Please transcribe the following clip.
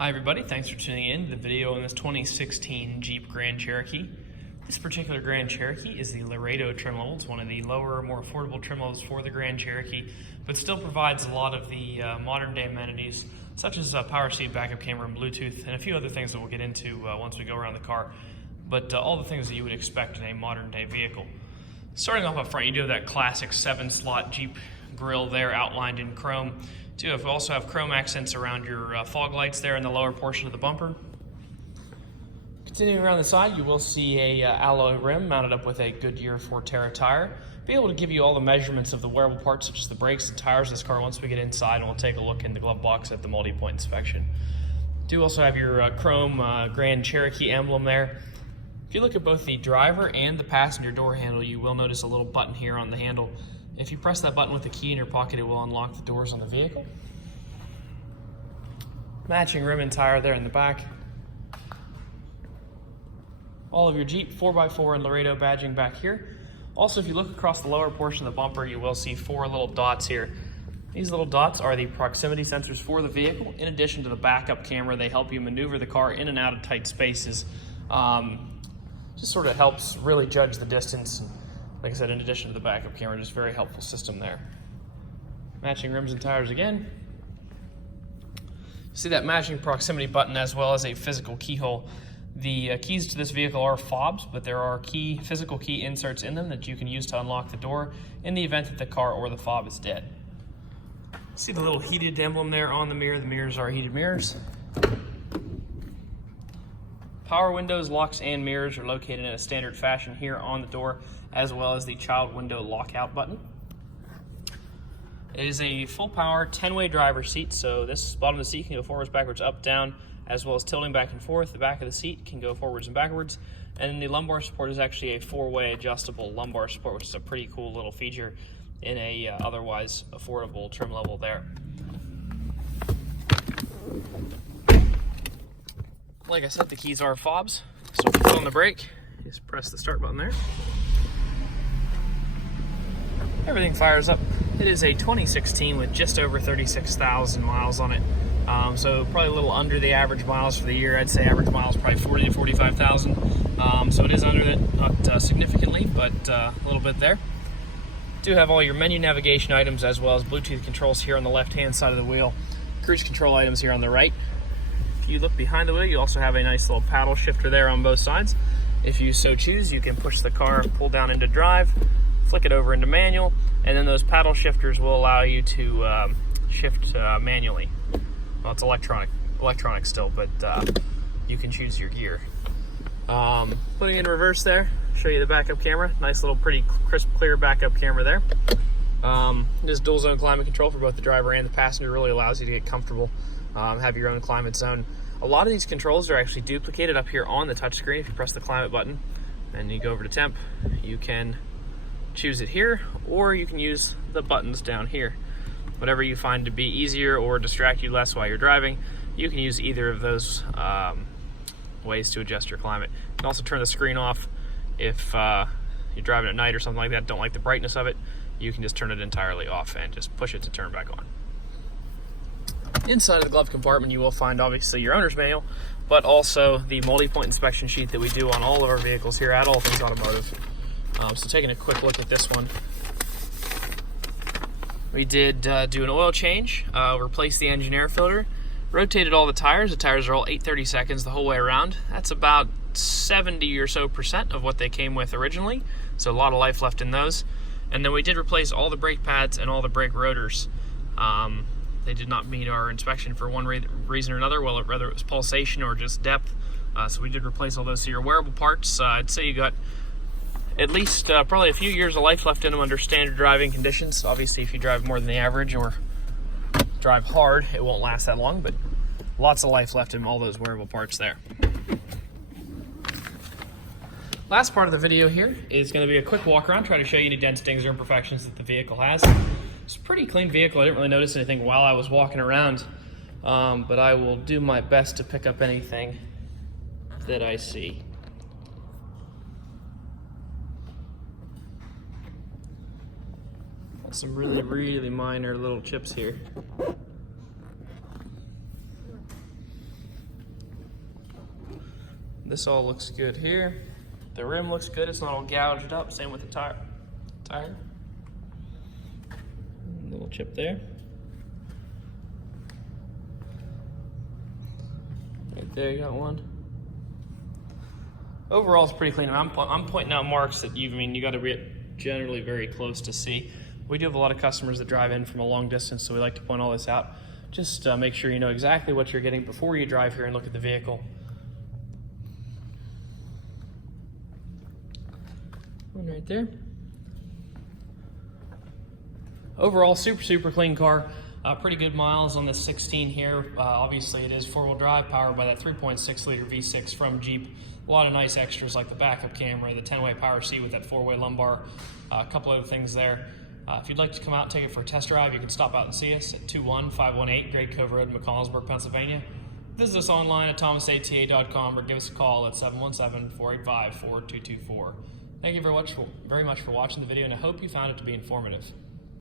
Hi everybody, thanks for tuning in to the video on this 2016 Jeep Grand Cherokee. This particular Grand Cherokee is the Laredo trim level. It's one of the lower, more affordable trim levels for the Grand Cherokee, but still provides a lot of the modern day amenities, such as power seat, backup camera, and Bluetooth, and a few other things that we'll get into once we go around the car. But all the things that you would expect in a modern day vehicle. Starting off up front, you do have that classic 7-slot Jeep grille there outlined in chrome. We also have chrome accents around your fog lights there in the lower portion of the bumper. Continuing around the side, you will see a alloy rim mounted up with a Goodyear Forterra tire. Be able to give you all the measurements of the wearable parts such as the brakes and tires of this car once we get inside, and we'll take a look in the glove box at the multi-point inspection. Do also have your chrome Grand Cherokee emblem there. If you look at both the driver and the passenger door handle, you will notice a little button here on the handle. If you press that button with the key in your pocket, it will unlock the doors on the vehicle. Matching rim and tire there in the back. All of your Jeep 4x4 and Laredo badging back here. Also, if you look across the lower portion of the bumper, you will see 4 little dots here. These little dots are the proximity sensors for the vehicle. In addition to the backup camera, they help you maneuver the car in and out of tight spaces. Just sort of helps really judge the distance. Like I said, in addition to the backup camera, just very helpful system there. Matching rims and tires again. See that matching proximity button as well as a physical keyhole. The keys to this vehicle are fobs, but there are physical key inserts in them that you can use to unlock the door in the event that the car or the fob is dead. See the little heated emblem there on the mirror. The mirrors are heated mirrors. Power windows, locks, and mirrors are located in a standard fashion here on the door, as well as the child window lockout button. It is a full power 10-way driver's seat, so this bottom of the seat can go forwards, backwards, up, down, as well as tilting back and forth. The back of the seat can go forwards and backwards, and then the lumbar support is actually a 4-way adjustable lumbar support, which is a pretty cool little feature in a otherwise affordable trim level there. Like I said, the keys are fobs, so if you put on the brake, just press the start button there. Everything fires up. It is a 2016 with just over 36,000 miles on it, so probably a little under the average miles for the year. I'd say average miles probably 40 to 45,000, so it is under that, not significantly, but a little bit there. Do have all your menu navigation items as well as Bluetooth controls here on the left-hand side of the wheel. Cruise control items here on the right. If you look behind the wheel, you also have a nice little paddle shifter there on both sides. If you so choose, you can push the car, pull down into drive, flick it over into manual, and then those paddle shifters will allow you to shift manually. Well, it's electronic still, but you can choose your gear. Putting in reverse there, show you the backup camera. Nice little pretty crisp, clear backup camera there. This dual zone climate control for both the driver and the passenger really allows you to get comfortable, have your own climate zone. A lot of these controls are actually duplicated up here on the touchscreen. If you press the climate button and you go over to temp, you can choose it here, or you can use the buttons down here. Whatever you find to be easier or distract you less while you're driving, you can use either of those ways to adjust your climate. You can also turn the screen off if you're driving at night or something like that, don't like the brightness of it. You can just turn it entirely off and just push it to turn back on. Inside of the glove compartment, you will find obviously your owner's manual, but also the multi-point inspection sheet that we do on all of our vehicles here at All Things Automotive. So taking a quick look at this one, we did do an oil change, replaced the engine air filter, rotated all the tires. The tires are all 8/32 the whole way around. That's about 70% or so of what they came with originally, so a lot of life left in those. And then we did replace all the brake pads and all the brake rotors. They did not meet our inspection for one reason or another, whether it was pulsation or just depth. So we did replace all those. So your wearable parts, I'd say you got at least probably a few years of life left in them under standard driving conditions. Obviously, if you drive more than the average or drive hard, it won't last that long, but lots of life left in all those wearable parts there. Last part of the video here is going to be a quick walk around, try to show you any dents, dings, or imperfections that the vehicle has. It's a pretty clean vehicle. I didn't really notice anything while I was walking around, but I will do my best to pick up anything that I see. Some really minor little chips here. This all looks good here. The rim looks good, it's not all gouged up. Same with the tire. Little chip there. Right there, you got one. Overall, it's pretty clean. I'm pointing out marks that you got to be generally very close to see. We do have a lot of customers that drive in from a long distance, so we like to point all this out. Just make sure you know exactly what you're getting before you drive here and look at the vehicle. One right there. Overall, super clean car. Pretty good miles on this 16 here. Obviously, it is four-wheel drive, powered by that 3.6 liter V6 from Jeep. A lot of nice extras like the backup camera, the 10-way power seat with that 4-way lumbar, a couple other things there. If you'd like to come out and take it for a test drive, you can stop out and see us at 21518 Great Cove Road, McConnellsburg, Pennsylvania. Visit us online at thomasata.com or give us a call at 717-485-4224. Thank you very much for watching the video, and I hope you found it to be informative.